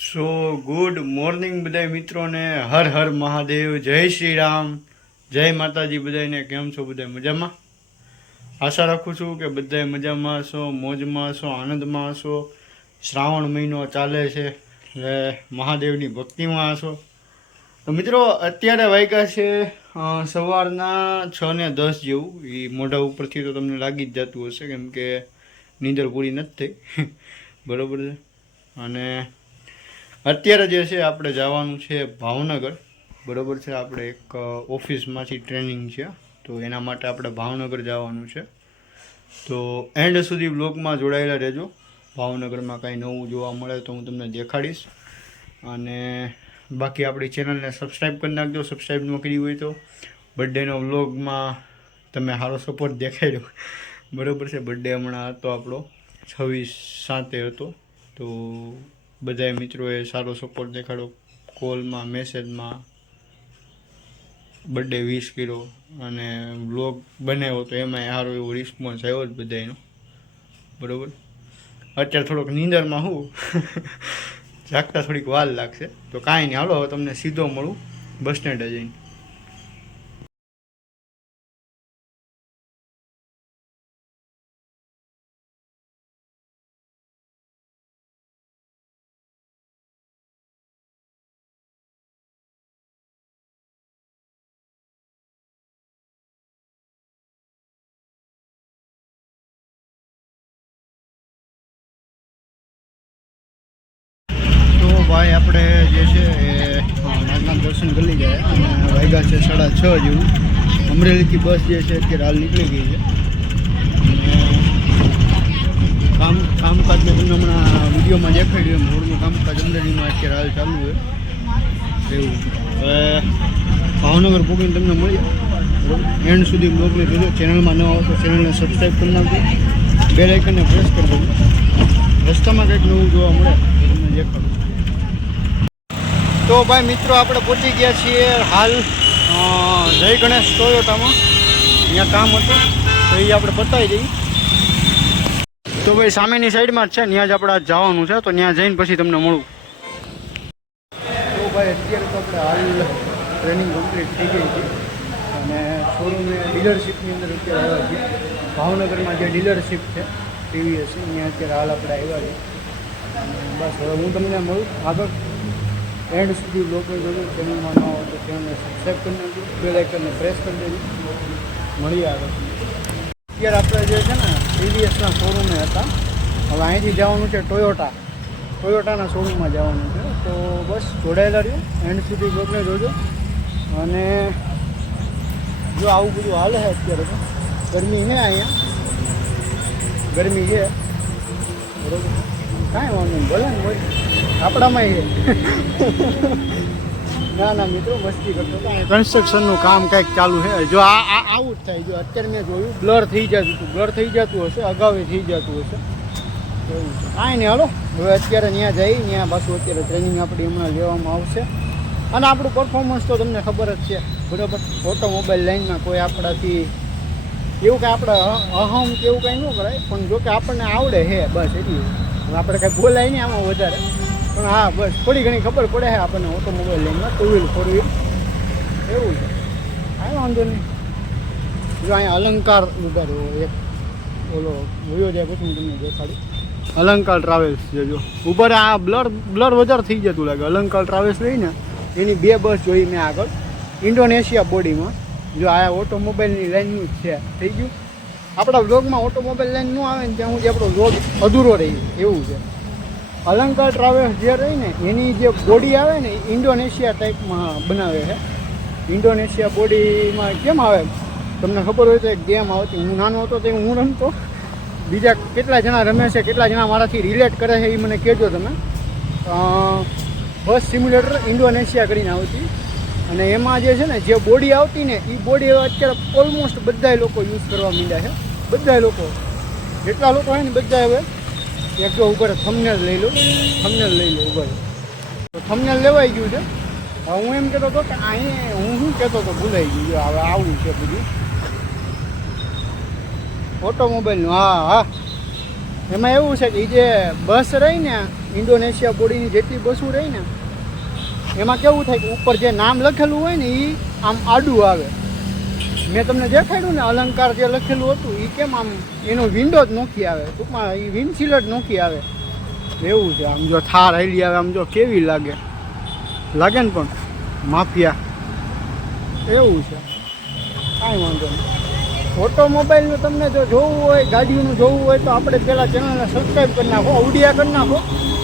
સો good morning બધા મિત્રોને. હર હર મહાદેવ. જય શ્રી રામ. જય માતાજી બધાને કેમ છો બધા મજામાં? આશા રાખું છું કે બધા મજામાં છો મોજમાં છો આનંદમાં છો શ્રાવણ મહિનો ચાલે છે એટલે મહાદેવની ભક્તિમાં હશો. તો મિત્રો, અત્યારે વાગ્યા છે સવારના છ ને દસ જેવું. એ મોઢા ઉપરથી તો તમને લાગી જ જતું હશે કેમ કે નીંદર પૂરી નથી થઈ. બરાબર છે? અને અત્યારે જે છે, આપણે જવાનું છે ભાવનગર. બરોબર છે, આપણે એક ઓફિસમાંથી ટ્રેનિંગ છે. તો એના માટે આપણે ભાવનગર જવાનું છે. તો એન્ડ સુધી બ્લોગમાં જોડાયેલા રહેજો. ભાવનગરમાં કાંઈ નવું જોવા મળે તો હું તમને દેખાડીશ. અને બાકી આપણી ચેનલને સબસ્ક્રાઈબ કરી નાખજો. સબસ્ક્રાઈબ ન કરી હોય તો બર્થડેનો વ્લોગમાં તમે સારો સપોર્ટ દેખાડ્યો બરોબર છે, બર્થડે હમણાં હતો આપણો, છવ્વીસ સાતે હતો. તો બધાય મિત્રોએ સારો સપોર્ટ દેખાડો. કોલમાં મેસેજમાં બર્થડે વિશ કર્યો અને વ્લોગ બનાવ્યો તો એમાંય સારો એવો રિસ્પોન્સ આવ્યો જ બધાયનો. બરાબર? અત્યારે થોડોક નીંદરમાં હું. જાગતા થોડીક વાર લાગશે. તો કાંઈ નહીં. હાલો, હવે તમને સીધો મળું. બસ સ્ટેન્ડે જઈને. ભાઈ આપણે જે છે એ નાગનાથ દર્શન કરી ગયા અને વાગ્યા છે સાડા છ જેવું. અમરેલીથી બસ જે છે અત્યારે હાલ નીકળી ગઈ છે. કામ કામકાજ મેં તમને હમણાં વિડીયોમાં દેખાડ્યું એમ. રોડનું કામકાજ અમરેલીમાં અત્યારે હાલ ચાલુ છે. એવું. હવે ભાવનગર ભોગીને તમને મળીએ. એન્ડ સુધી બ્લોગને જોજો. ચેનલમાં ન આવો તો ચેનલને સબસ્ક્રાઈબ કરી નાખજો. બે લાઇકનને પ્રેસ કરી દેજો. રસ્તામાં કંઈક નવું જોવા મળે તમને દેખાડું. તો ભાઈ મિત્રો, આપણે પહોંચી ગયા છીએ હાલ જય ગણેશ ટોયોટામાં અહીંયા કામ હતું, તો એ આપણે બતાવી દઈએ. તો ભાઈ, સામેની સાઈડમાં જ છે ત્યાં જ આપણે જવાનું છે, તો ત્યાં જઈને પછી તમને મળું. તો ભાઈ, અત્યારે તો આપણે હાલ ટ્રેનિંગ કમ્પ્લીટ થઈ ગઈ છે. અને શોરૂમ ડીલરશીપની અંદર અત્યારે આવ્યા છીએ. ભાવનગરમાં જે ડીલરશીપ છે, ટીવીએસ અહીંયા અત્યારે હાલ આપણે આવ્યા છીએ. બસ, હવે હું તમને મળું આગળ. એન્ડ સુધી લોકો જોજો ચેનલમાં ન હોય તો ચેનલને સબસ્ક્રાઈબ કરી નાખજો બે લાઇકનને પ્રેસ કરી દેજો. મળી આવે. અત્યારે આપણે જે છે ને ટીવીએસના શોરૂમે હતા. હવે અહીંથી જવાનું છે ટોયોટા ટોયોટાના શોરૂમમાં જવાનું છે. તો બસ જોડાયેલા રહ્યો એન્ડ સુધી બ્લોગને જોજો. અને જો આવું બધું હાલે છે અત્યારે તો. ગરમી છે અહીંયા. ગરમી છે. બરોબર. કાંઈ વાંધો નહીં ભલે ને આપણામાં ના ના મિત્રો મસ્તી કરતો કન્સ્ટ્રક્શનનું કામ કંઈક ચાલુ છે. જો આ આ આવું જ થાય. જો અત્યારે મેં જોયું બ્લર થઈ જતું હતું. બ્લર થઈ જતું હશે અગાઉ થઈ જતું હશે. એવું છે. કાંઈ નહીં હાલો. હવે અત્યારે ત્યાં જઈ ત્યાં પાછું અત્યારે ટ્રેનિંગ આપણી હમણાં લેવામાં આવશે. અને આપણું પરફોર્મન્સ તો તમને ખબર જ છે. બરાબર? ઓટોમોબાઈલ લાઇનમાં કોઈ આપણાથી એવું કે આપણે અહમ કે એવું કંઈ ન કરાય. પણ જો કે આપણને આવડે હે બસ એટલું આપણે કાંઈ બોલાય નહીં આમાં વધારે. પણ હા, બસ, થોડી ઘણી ખબર પડે છે આપણને ઓટોમોબાઈલ લાઇનમાં ટુ વ્હીલ ફોર વ્હીલ એવું છે. કાંઈ વાંધો નહીં. જો અહીંયા અલંકાર ઊભા એક ઓલો જોયો જાય પછી હું તમને દેખાડું અલંકાર ટ્રાવેલ્સ જોજો ઉપર આ બ્લર બ્લર વધારે થઈ જતું લાગે. અલંકાર ટ્રાવેલ્સ લઈને એની બે બસ જોઈ મેં આગળ. ઇન્ડોનેશિયા બોડીમાં જો આ ઓટોમોબાઈલની લાઈનનું જ છે. થઈ ગયું? આપણા વ્લોગમાં ઓટોમોબાઈલ લાઈન ન આવે ને ત્યાં સુધી આપણો વ્લોગ અધૂરો રહી, એવું છે. અલંકાર ટ્રાવેલ્સ જે રહી ને, એની જે બોડી આવે ને ઇન્ડોનેશિયા ટાઈપમાં બનાવે છે. ઇન્ડોનેશિયા બોડીમાં કેમ આવે? તમને ખબર હોય તો એક ગેમ આવતી, હું નાનો હતો તે હું રમતો. બીજા કેટલા જણા રમે છે, કેટલા જણા મારાથી રિલેટ કરે છે, એ મને કહેજો તમે. બસ સિમ્યુલેટર ઇન્ડોનેશિયા કરીને આવતી. અને એમાં જે છે ને, જે બોડી આવતી ને એ બોડી અત્યારે ઓલમોસ્ટ બધા લોકો યુઝ કરવા માંડ્યા છે. બધા લોકો. જેટલા લોકો હોય ને બધા હવે એક જો ઉપર થમનેલ લઈ લો. થમનેલ લઈ લો ઉપર થમનેલ લેવાઈ ગયું છે. હું એમ કહેતો હતો કે અહીં હું શું કહેતો હતો, ભૂલાઈ ગયું હવે આવું છે બધું. ઓટોમોબાઈલનું હા હા. એમાં એવું છે કે એ જે બસ રહી ને ઇન્ડોનેશિયા બોડીની જેટલી બસો રહી ને એમાં કેવું થાય કે ઉપર જે નામ લખેલું હોય ને એ આમ આડું આવે. મેં તમને દેખાડ્યું ને અલંકાર જે લખેલું હતું એ કેમ આમ એનો વિન્ડો જ નોખી આવે. ટૂંકમાં એ વિન્ડશીલ જ નોખી આવે. એવું છે, આમ જો થાર હાલી આવે, આમ જો કેવી લાગે. લાગે ને પણ, માફિયા. એવું છે. કાંઈ વાંધો નહીં. ઓટોમોબાઈલનું તમને જો જોવું હોય ગાડીઓનું જોવું હોય, તો આપણે પહેલાં ચેનલને સબસ્ક્રાઈબ કરી નાખો ઉડિયા કરી નાખો.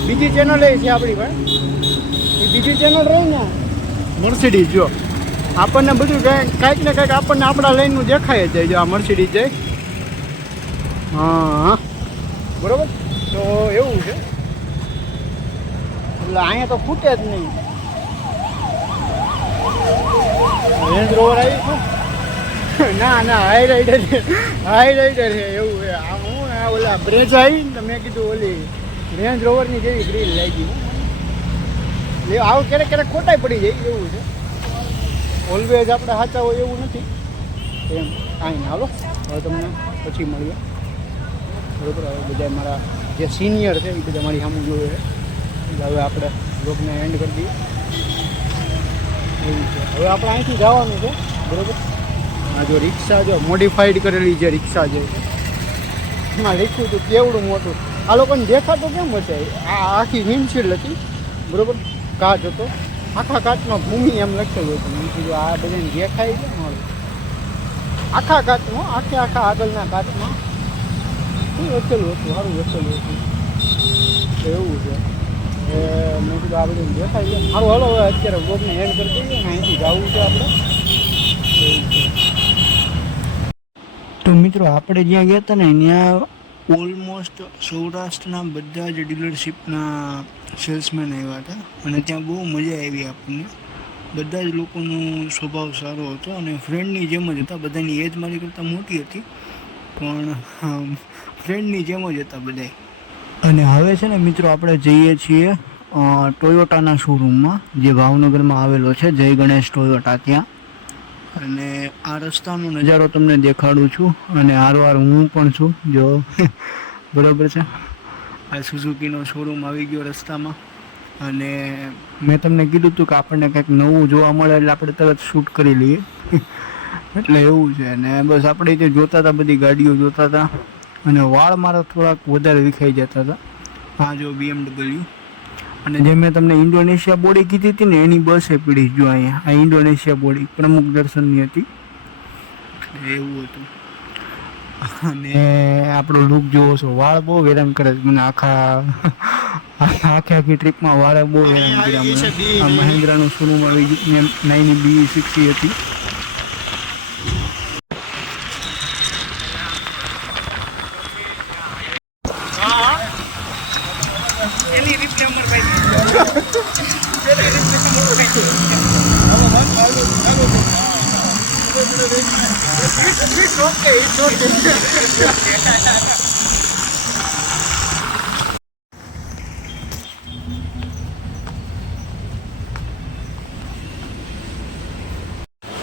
બીજી ચેનલ એ છે આપણી પાસે. બીજી ચેનલ રહી ને? મર્સિડીઝ જો. આપણને બધું કાંઈક ને કાંઈક આપણને આપણા લાઈનનું દેખાય જાય, જો આ મર્સિડીઝ જાય હા હા. બરોબર? તો એવું છે. એટલે અહીંયા તો ખૂટે જ નહીં. રેન્જ રોવર આવી ના ના હાઈ રાઈડર હાઈ રાઈડર છે, એવું છે. આ હું ઓલા બ્રેજ આવી ને મેં કીધું ઓલી રેન્જ રોવરની જેવી ગ્રીલ લાગી. એટલે આવું ક્યારેક ક્યારેક ખોટાઈ પડી જાય, એવું છે. ઓલવેઝ આપણે સાચા હોય એવું નથી. એમ કાંઈ ના હાલો, હવે તમને પછી મળીએ. બરોબર, હવે બધા મારા જે સિનિયર છે, એ બધા મારી સામે જોવે છે. હવે આપણે બ્લોગને એન્ડ કરી દઈએ. એવું છે. હવે આપણે અહીંથી જવાનું છે, બરોબર? આ જો રિક્ષા જો મોડિફાઈડ કરેલી જે રિક્ષા છે, એમાં લખ્યું હતું કેવડું મોટું. આ લોકોને દેખાતું કેમ હશે? આ આખી વિન્ડશીલ્ડ હતી, બરોબર? કાચ હતો. આખા કાચમાં ભૂમિ એમ લખેલું હતું. મેં કીધું, આ બધાને દેખાય છે મારું આખા કાચમાં, આખે આખા આગળના કાચમાં શું લખેલું હતું? સારું લખેલું હતું. એવું છે. એ મેં કીધું, આ બધું દેખાય છે. સારું હાલો, હવે અત્યારે બ્લોગને એડ કરી દઈએ ને અહીંથી જવું છે આપણે. તો મિત્રો, આપણે જ્યાં ગયા હતા ને, ત્યાં ઓલમોસ્ટ સૌરાષ્ટ્રના બધા જ ડીલરશીપના સેલ્સમેન આવ્યા હતા. અને ત્યાં બહુ મજા આવી આપણને. બધા જ લોકોનો સ્વભાવ સારો હતો અને ફ્રેન્ડની જેમ જ હતા. બધાની એજ મારી કરતાં મોટી હતી. પણ ફ્રેન્ડની જેમ જ હતા બધા અને હવે છે ને મિત્રો આપણે જઈએ છીએ ટોયોટાના શોરૂમમાં જે ભાવનગરમાં આવેલો છે, જય ગણેશ ટોયોટા ત્યાં. અને આ રસ્તાનો નજારો તમને દેખાડું છું. અને હારવાર હું પણ છું. જો, બરાબર છે? આ સુઝુકીનો શોરૂમ આવી ગયો રસ્તામાં. અને મેં તમને કીધું હતું કે આપણને કંઈક નવું જોવા મળે એટલે આપણે તરત શૂટ કરી લઈએ. એટલે એવું છે. અને બસ આપણે જે જોતા હતા, બધી ગાડીઓ જોતા હતા. અને વાળ મારા થોડાક વધારે વિખાઈ જતા હતા. આ જો બીએમડબલ્યુ અને જે મેં તમને ઇન્ડોનેશિયા બોડી કીધી હતી ને, એની બસ પડી જો અહીંયા. આ ઇન્ડોનેશિયા બોડી, પ્રમુખ દર્શનની હતી. એવું હતું. અને આપણો લુક જોવો છો. વાળ બહુ હેરાન કરે છે. મને આખા આખી આખી ટ્રીપમાં વાળ બહુ હેરાન કર્યા. મને આ મહિન્દ્રાનું શોરૂમ આવી ગયું. નાઇન બી સિક્સટી હતી.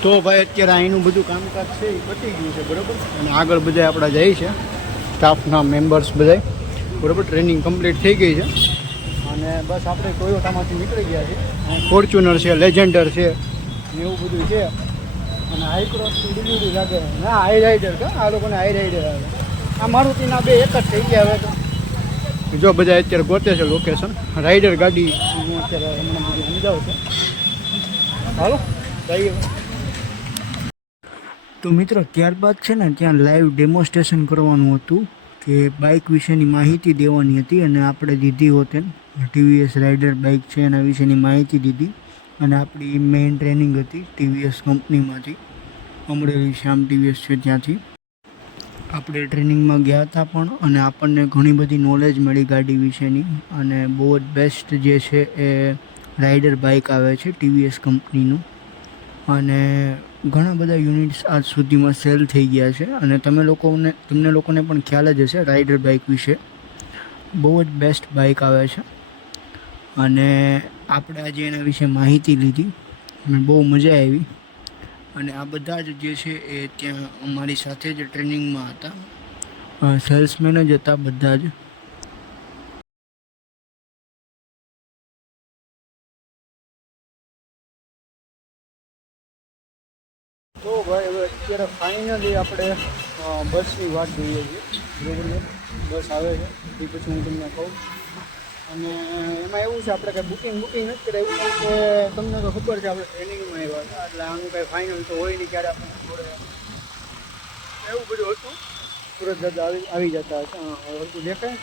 તો ભાઈ, અત્યારે અહીંનું બધું કામકાજ છે, એ પતી ગયું છે, બરાબર? અને આગળ બધા આપણા જાય છે સ્ટાફના મેમ્બર્સ બધા બરાબર? ટ્રેનિંગ કમ્પ્લીટ થઈ ગઈ છે. અને બસ આપણે ટોયોટામાંથી નીકળી ગયા છે ફોર્ચ્યુનર છે લેજેન્ડર છે એવું બધું છે. અને હાઈ ક્રોસ ડિલિવરી લાગે. ના હાઈ રાઈડર કે આ લોકોને હાઈ રાઈડર આવે. આ મારુતિના બે એક જ થઈ ગયા હવે તો. જો બધા અત્યારે ગોતે છે લોકેશન રાઈડર ગાડી. હું અત્યારે હમણાં બધું સમજાવું છું. હાલો જઈએ. તો મિત્રો ત્યારબાદ છે ને ત્યાં લાઈવ ડેમોન્સ્ટ્રેશન કરવાનું હતું કે બાઇક વિશેની માહિતી દેવાની હતી અને આપણે દીધી હોત ટીવીએસ રાઇડર બાઇક છે એના વિશેની માહિતી દીધી. અને આપણી મેઇન ટ્રેનિંગ હતી ટીવીએસ કંપનીમાંથી અમરેલી શ્યામ ટીવીએસ છે ત્યાંથી. આપણે ટ્રેનિંગમાં ગયા હતા પણ અને આપણને ઘણી બધી નોલેજ મળી ગાડી વિશેની. અને બહુ જ બેસ્ટ જે છે એ રાઇડર બાઇક આવે છે ટીવીએસ કંપનીનું અને ઘણા બધા યુનિટ્સ આજ સુધીમાં સેલ થઈ ગયા છે. અને તમે લોકોને, તમને લોકોને પણ ખ્યાલ જ હશે રાઇડર બાઇક વિશે. બહુ જ બેસ્ટ બાઇક આવે છે. અને આપણે આજે એના વિશે માહિતી લીધી અને બહુ મજા આવી. અને આ બધા જ જે છે એ ત્યાં અમારી સાથે જ ટ્રેનિંગમાં હતા. સેલ્સમેન જ હતા બધા જ. તો ભાઈ અત્યારે ફાઇનલી આપણે બસની વાત જોઈએ છીએ બરોબર બસ આવે છે. એ પછી હું તમને કહું. અને એમાં એવું છે, આપણે કંઈ બુકિંગ બુકિંગ નથી કરાવ્યું કારણ કે તમને તો ખબર છે, આપણે ટ્રેનિંગમાં આવ્યા હતા, એટલે આનું કંઈ ફાઇનલ તો હોય નહીં ક્યારે આપણે જોડે. એવું બધું હતું. સુરત દાદા આવી આવી જતા હતા. હતું દેખાય.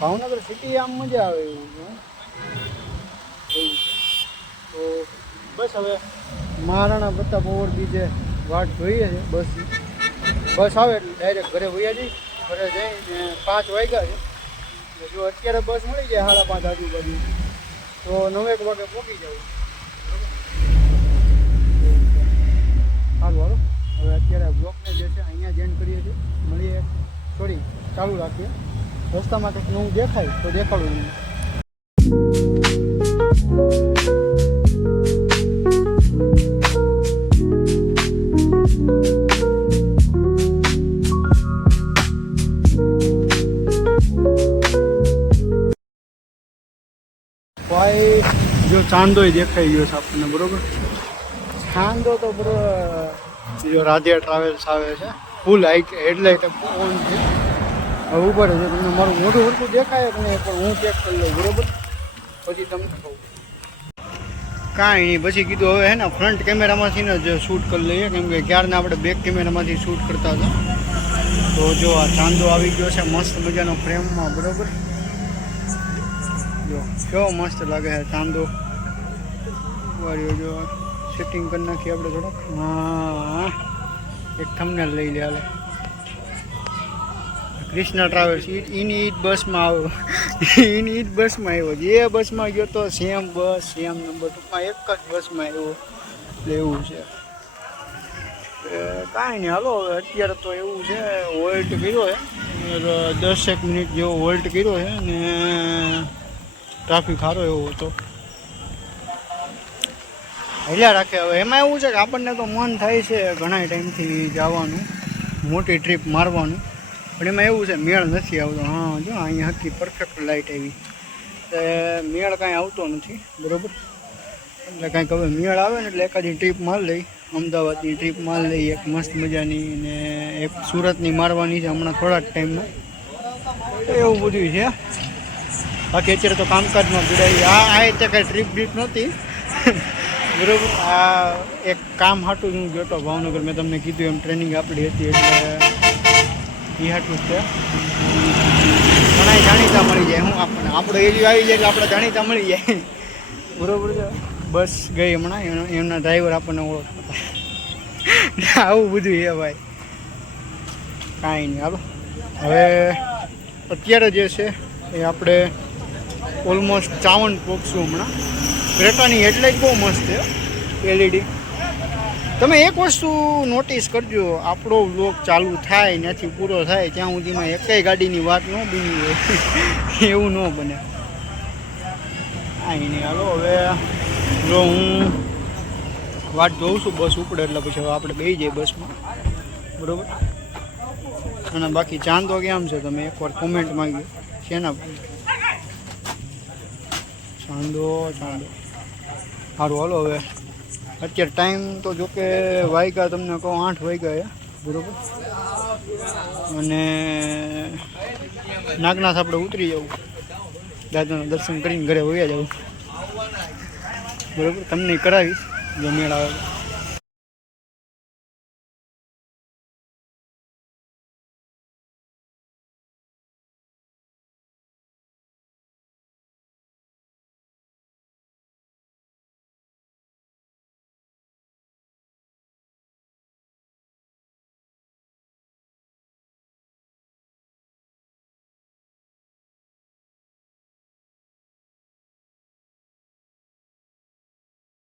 ભાવનગર સિટી આમ મજા આવે એવું છે એવું તો બસ હવે મહારાણા પ્રતાપ ઓવર બીજે વાટ જોઈએ છે, બસ. બસ આવે એટલે ડાયરેક્ટ ઘરે વયા જઈ, ઘરે જઈને પાંચ વાગ્યા છે. જો અત્યારે બસ મળી જાય સાડા પાંચ આજુબાજુ, તો નવેક વાગે પહોંચી જવું. સારું હાલો, હવે અત્યારે બ્લોકને જે છે અહીંયા જેન્ડ કરીએ છીએ. મળીએ સોરી ચાલુ રાખીએ. રસ્તામાં કંઈક નવું દેખાય તો દેખાડું તમને ચાંદોય દેખાઈ ગયો છે આપણને, બરોબર? ચાંદો તો બરોબર રાધે ટ્રાવેલ્સ આવે છે. ફૂલ હાઈટ હેડલાઇટ ઓન છે. હવે ઉપર છે તમને મારું મોઢું હરકું દેખાય કે નહીં પણ હું ચેક કરી લઉં, બરોબર? પછી તમને કહું. કાંઈ નહીં, પછી કીધું હવે હે ને ફ્રન્ટ કેમેરામાંથી ને જ શૂટ કરી લઈએ, કેમ કે ક્યારના આપણે બેક કેમેરામાંથી શૂટ કરતા હતા. તો જો આ ચાંદો આવી ગયો છે, મસ્ત મજાનો ફ્રેમમાં બરોબર? જો, કેવો મસ્ત લાગે છે ચાંદો. વાળ્યો જો. સેટિંગ કરી નાખીએ આપણે થોડોક. હા. એક થમને લઈ લે હાલે. ક્રિષ્ના ટ્રાવેલ્સ એની ઈ જ બસમાં આવ્યો એની ઈ જ બસમાં આવ્યો જે બસમાં ગયો તો સેમ બસ સેમ નંબર ટૂંકમાં એક જ બસમાં આવ્યો એટલે એવું છે. કાંઈ નહીં. હાલો અત્યારે તો એવું છે હોલ્ટ કર્યો છે. દસેક મિનિટ જેવો હોલ્ટ કર્યો છે અને ટ્રાફિક સારો એવો હતો. હલ્યા રાખે. હવે એમાં એવું છે કે આપણને તો મન થાય છે ઘણા ટાઈમથી જવાનું, મોટી ટ્રીપ મારવાનું. પણ એમાં એવું છે, મેળ નથી આવતો. હા, જો, અહીંયા હકી પરફેક્ટ લાઇટ આવી. એટલે મેળ કાંઈ આવતો નથી, બરાબર? એટલે કાંઈક હવે મેળ આવે ને એટલે એકાદી ટ્રીપ માર લઈ. અમદાવાદની ટ્રીપ માર લઈ, એક મસ્ત મજાની ને એક સુરતની મારવાની છે હમણાં થોડા જ ટાઈમમાં એવું બધું છે. બાકી અત્યારે તો કામકાજમાં પીડાઈ. આ આ રીતે કાંઈ ટ્રીપ બ્રીપ નહોતી. બરોબર? આ એક કામ હાટું હું ગયો હતો ભાવનગર. મેં તમને કીધું એમ ટ્રેનિંગ આપણી હતી એટલે એ હાટું છે. ઘણા જાણીતા મળી જાય. હું આપણને આપણો એરિયો આવી જાય એટલે આપણે જાણીતા મળી જાય. બરોબર છે? બસ ગઈ હમણાં. એમના ડ્રાઈવર આપણને ઓળખતા. આવું બધું છે ભાઈ. કાંઈ નહીં. હાલો. હવે અત્યારે જે છે એ આપણે ઓલમોસ્ટ ચાવન પોકશું હમણાં. ક્રેટાની હેડલાઇટ બહુ મસ્ત છે એલઈડી તમે એક વસ્તુ નોટિસ કરજો, આપણો બ્લોક ચાલુ થાય નથી પૂરો થાય, ત્યાં સુધીમાં એકેય ગાડીની વાત ન બની એવું ન બને. અહીં હાલો, હવે જો હું વાટ જોઉં છું બસ ઉપડે, એટલે પછી હવે આપણે બેસી જઈએ બસમાં. બરોબર? અને બાકી ચાંદો કેમ છે તમે? એકવાર કોમેન્ટ માંગી શેના ચાંદો ચાંદો સારું હાલો હવે. અત્યારે ટાઈમ તો જો કે વાગ્યા, તમને કહો આઠ વાગ્યા બરોબર? અને નાગનાથ આપણે ઉતરી જવું. દાદાના દર્શન કરીને ઘરે વયા જવું બરોબર? તમને કરાવીશ, જો મેળ આવે.